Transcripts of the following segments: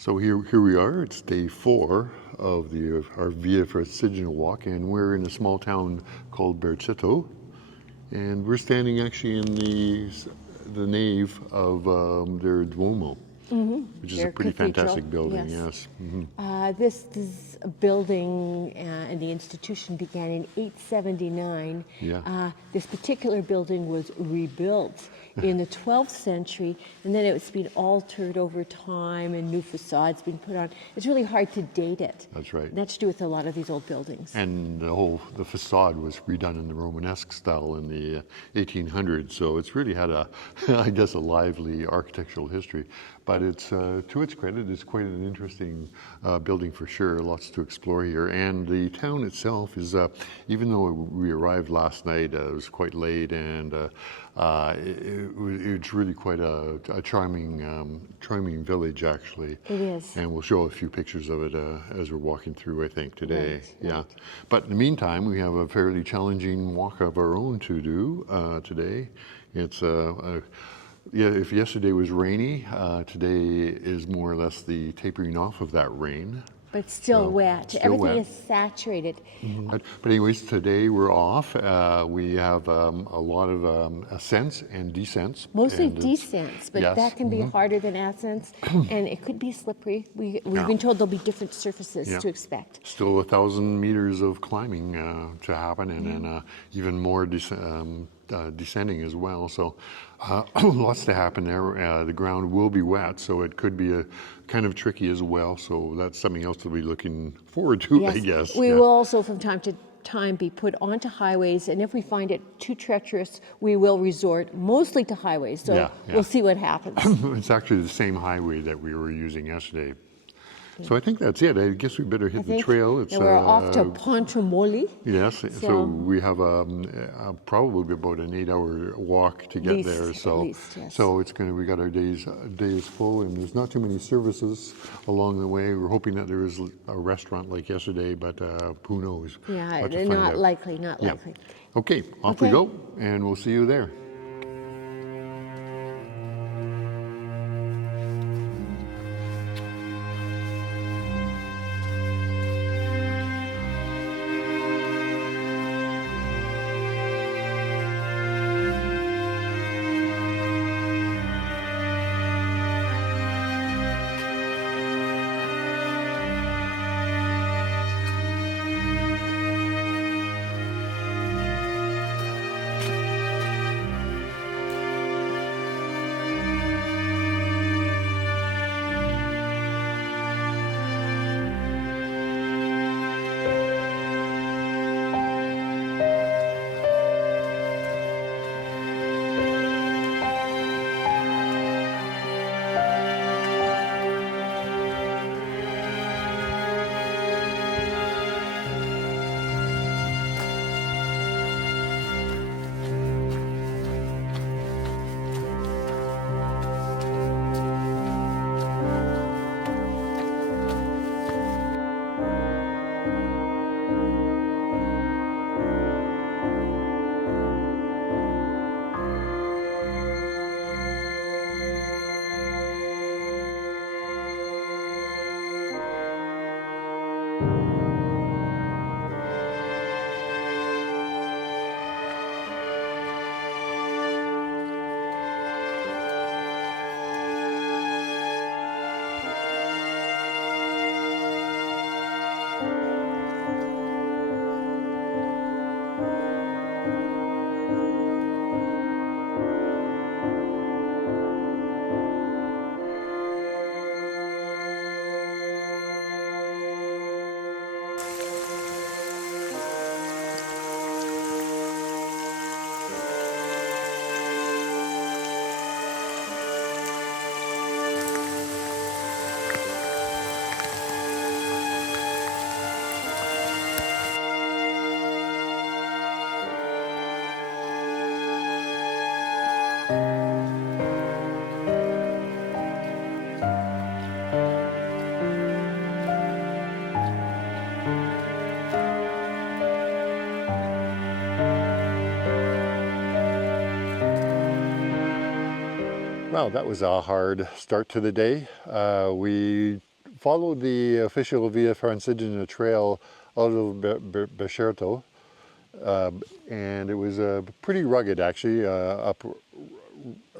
So here we are. It's day 4 of our Via Francigena walk, and we're in a small town called Berceto, and we're standing actually in the nave of their Duomo, which is a Their pretty cathedral, fantastic building. yes. Yes. Hmm. This building and the institution began in 879. Yeah. This particular building was rebuilt in the 12th century, and then it's been altered over time, and new facades been put on. It's really hard to date it. That's right. And that's to do with a lot of these old buildings. And the facade was redone in the Romanesque style in the 1800s, so it's really had I guess, a lively architectural history. But it's to its credit, it's quite an interesting building for sure. Lots to explore here, and the town itself is, even though we arrived last night, it was quite late, and it's really quite a charming village actually. It is. And we'll show a few pictures of it as we're walking through, I think, today. Right, Yeah. right. But in the meantime, we have a fairly challenging walk of our own to do today. It's yeah, if yesterday was rainy, today is more or less the tapering off of that rain. But still So, wet. still Everything wet. is saturated. But anyways, today we're off. We have a lot of ascents and descents. Mostly and descents, but yes, that can be harder than ascents, and it could be slippery. We've Yeah. been told there'll be different surfaces Yeah. to expect. Still 1,000 meters of climbing to happen, and then even more descending as well. So lots to happen there. The ground will be wet, so it could be a kind of tricky as well. So that's something else to be looking forward to, I guess. We Yeah. will also from time to time be put onto highways, and if we find it too treacherous, we will resort mostly to highways. So Yeah, yeah. we'll see what happens. It's actually the same highway that we were using yesterday. So I think that's it. I guess we better hit the trail. It's and we're off to Pontremoli. yes. So So- we have probably about an 8-hour walk to get Least, there. at So least, yes. so it's we got our days full, and there's not too many services along the way. We're hoping that there is a restaurant like yesterday, but who knows? Yeah, We'll have to find not out. likely, not Yeah. likely. Okay, off we Okay. go, and we'll see you there. Well, that was a hard start to the day. We followed the official Via Francigena trail out of Berceto, and it was pretty rugged actually, up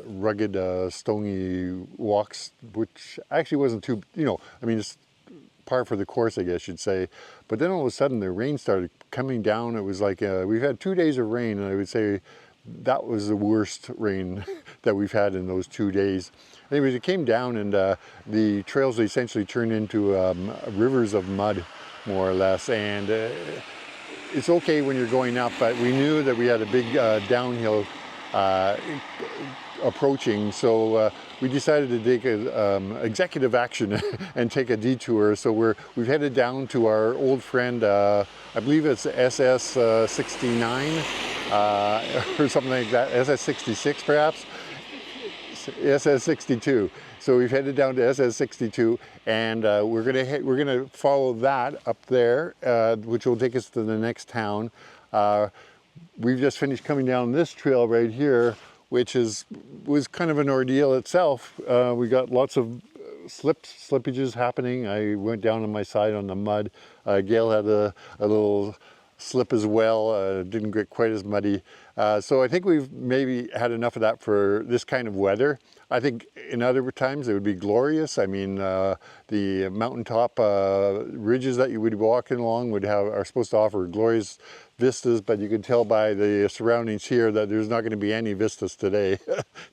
rugged stony walks, which actually wasn't too, I mean, it's par for the course, I guess you'd say. But then all of a sudden the rain started coming down. It was like, we've had 2 days of rain, and I would say that was the worst rain that we've had in those 2 days. Anyways, it came down, and the trails essentially turned into rivers of mud, more or less. And it's okay when you're going up, but we knew that we had a big downhill approaching, so we decided to take executive action and take a detour. So we've headed down to our old friend, I believe it's SS 69 or something like that, SS 66 perhaps, SS 62. So we've headed down to SS 62, and we're gonna follow that up there, which will take us to the next town. We've just finished coming down this trail right here, which was kind of an ordeal itself. We got lots of slippages happening. I went down on my side on the mud. Gail had a little slip as well. Didn't get quite as muddy. So I think we've maybe had enough of that for this kind of weather. I think in other times it would be glorious. I mean, the mountaintop ridges that you would be walking along are supposed to offer glorious vistas, but you can tell by the surroundings here that there's not going to be any vistas today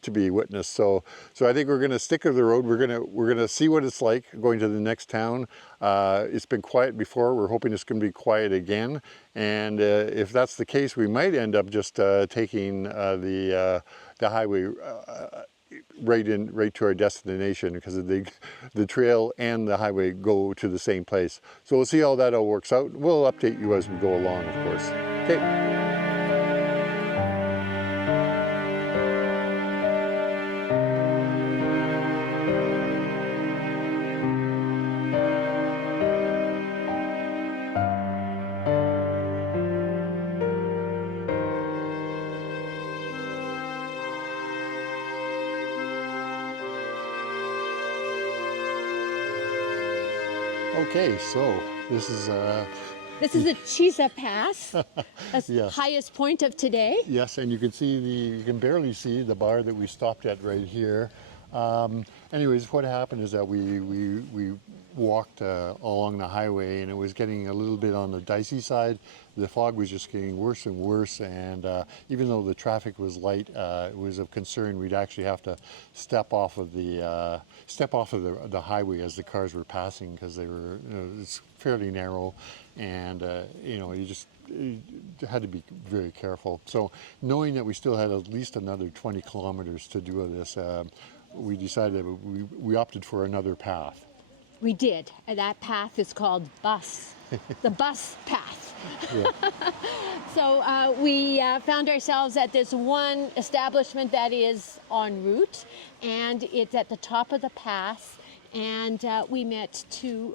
to be witnessed. So I think we're going to stick to the road. We're going to see what it's like going to the next town. It's been quiet before. We're hoping it's going to be quiet again. And if that's the case, we might end up just taking the highway right to our destination, because the trail and the highway go to the same place. So we'll see how that all works out. We'll update you as we go along, of course. Okay. Okay, so this is the Chisa Pass. That's the Yes. highest point of today. Yes, and you can barely see the bar that we stopped at right here. Anyways, what happened is that we walked along the highway, and it was getting a little bit on the dicey side. The fog was just getting worse and worse, and even though the traffic was light, it was of concern. We'd actually have to step off of the highway as the cars were passing, because it's fairly narrow, and you had to be very careful. So knowing that we still had at least another 20 kilometers to do this, we decided that we opted for another path. We did. And that path is called Bus. The Bus Path. Yeah. So we found ourselves at this one establishment that is en route, and it's at the top of the pass, and we met two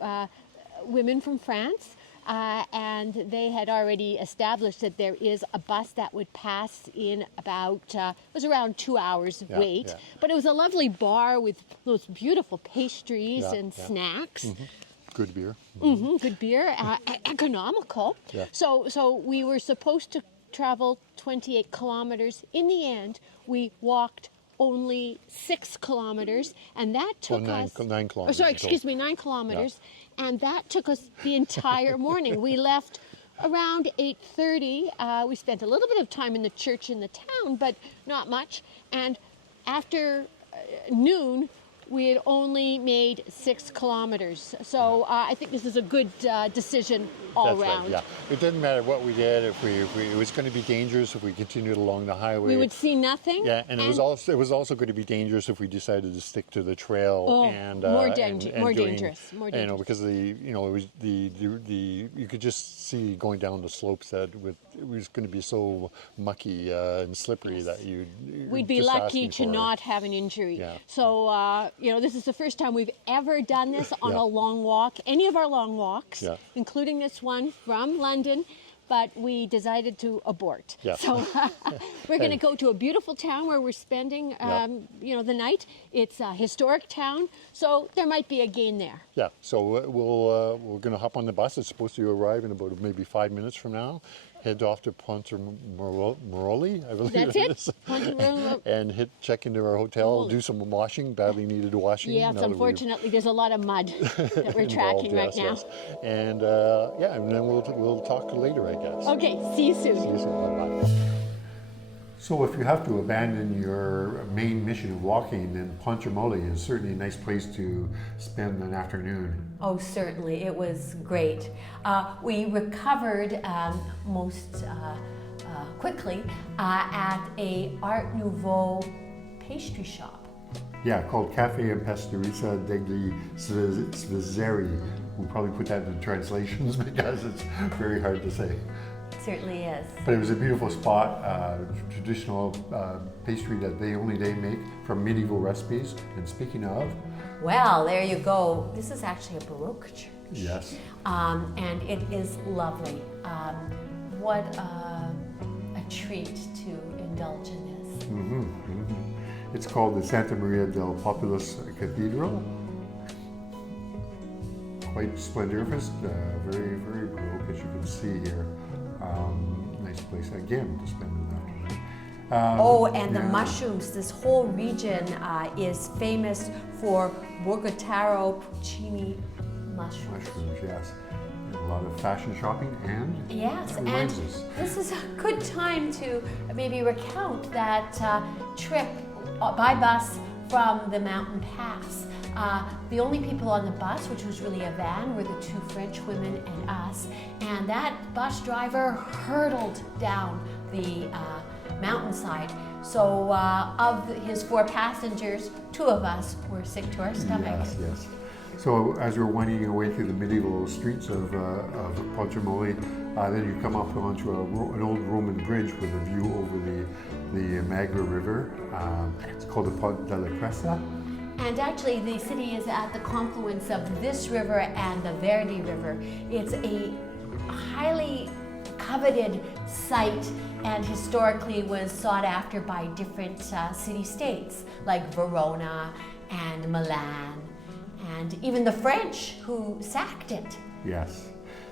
women from France, and they had already established that there is a bus that would pass in about, it was around 2 hours wait, yeah. but it was a lovely bar with those beautiful pastries Yeah, and yeah. snacks. Mm-hmm. Good beer. Mm-hmm, good beer, economical. Yeah. So we were supposed to travel 28 kilometers. In the end, we walked only 6 kilometers, and that took us 9 kilometers. 9 kilometers, and that took us the entire morning. We left around 8:30. We spent a little bit of time in the church in the town, but not much. And after noon, we had only made 6 kilometers. So I think this is a good decision all That's round. right, yeah. It didn't matter what we did. If it was going to be dangerous if we continued along the highway. We would see nothing. Yeah, and it was also going to be dangerous if we decided to stick to the trail. More dangerous. Because it was you could just see going down the slopes that it was going to be so mucky and slippery that we'd be lucky to not have an injury. Yeah. So this is the first time we've ever done this on a long walk. Any of our long walks, including this one from London, but we decided to abort. Yeah. So we're going to go to a beautiful town where we're spending, the night. It's a historic town, so there might be a gain there. Yeah, so we're going to hop on the bus. It's supposed to arrive in about maybe 5 minutes from now. Head off to Pontremoli, I believe That's it it. is. Pontremoli. And check into our hotel, do some washing, badly needed washing. Yes, now that unfortunately, there's a lot of mud that we're tracking right now. Yes. And and then we'll talk later, I guess. Okay, see you soon. See you soon. Bye-bye. So if you have to abandon your main mission of walking, then Pontremoli is certainly a nice place to spend an afternoon. Oh, certainly. It was great. We recovered most quickly at a Art Nouveau pastry shop. Yeah, called Cafe and Pasticceria degli Svizzeri. We'll probably put that in translations because it's very hard to say. Certainly is. But it was a beautiful spot, traditional pastry that they make from medieval recipes. And speaking of, Well, there you go. This is actually a Baroque church. yes, And it is lovely. What a treat to indulge in this. it's called the Santa Maria del Populus Cathedral. Quite splendiferous, very, very Baroque, as you can see here. Nice place again to spend an afternoon. And the mushrooms. This whole region is famous for Borgataro puccini mushrooms. Mushrooms, yes. And a lot of fashion shopping and Yes, that and reminds us. this is a good time to maybe recount that trip by bus from the mountain pass. The only people on the bus, which was really a van, were the two French women and us. And that bus driver hurtled down the mountainside. So of his 4 passengers, 2 of us were sick to our stomachs. Yes, yes. So as we're winding your way through the medieval streets of Pontremoli, then you come up onto an old Roman bridge with a view over the Magra River. It's called the Ponte della Cresta. And actually, the city is at the confluence of this river and the Verdi River. It's a highly coveted site and historically was sought after by different city-states like Verona and Milan and even the French who sacked it. Yes.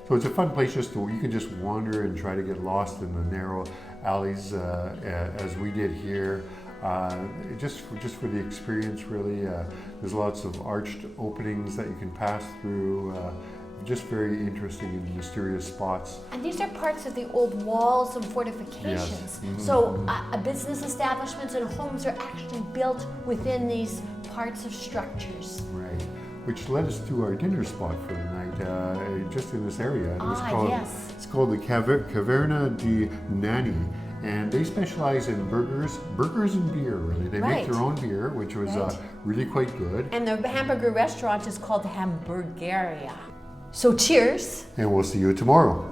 So it's a fun place you can just wander and try to get lost in the narrow alleys as we did here. Just for the experience, really. There's lots of arched openings that you can pass through. Just very interesting and mysterious spots. And these are parts of the old walls and fortifications. Yes. So business establishments and homes are actually built within these parts of structures. Right. Which led us to our dinner spot for the night, just in this area. And Yes. It's called the Caverna di Nani. And they specialize in burgers and beer, really. They make Right. their own beer, which was really quite good. And the hamburger restaurant is called Hamburgeria. So cheers. And we'll see you tomorrow.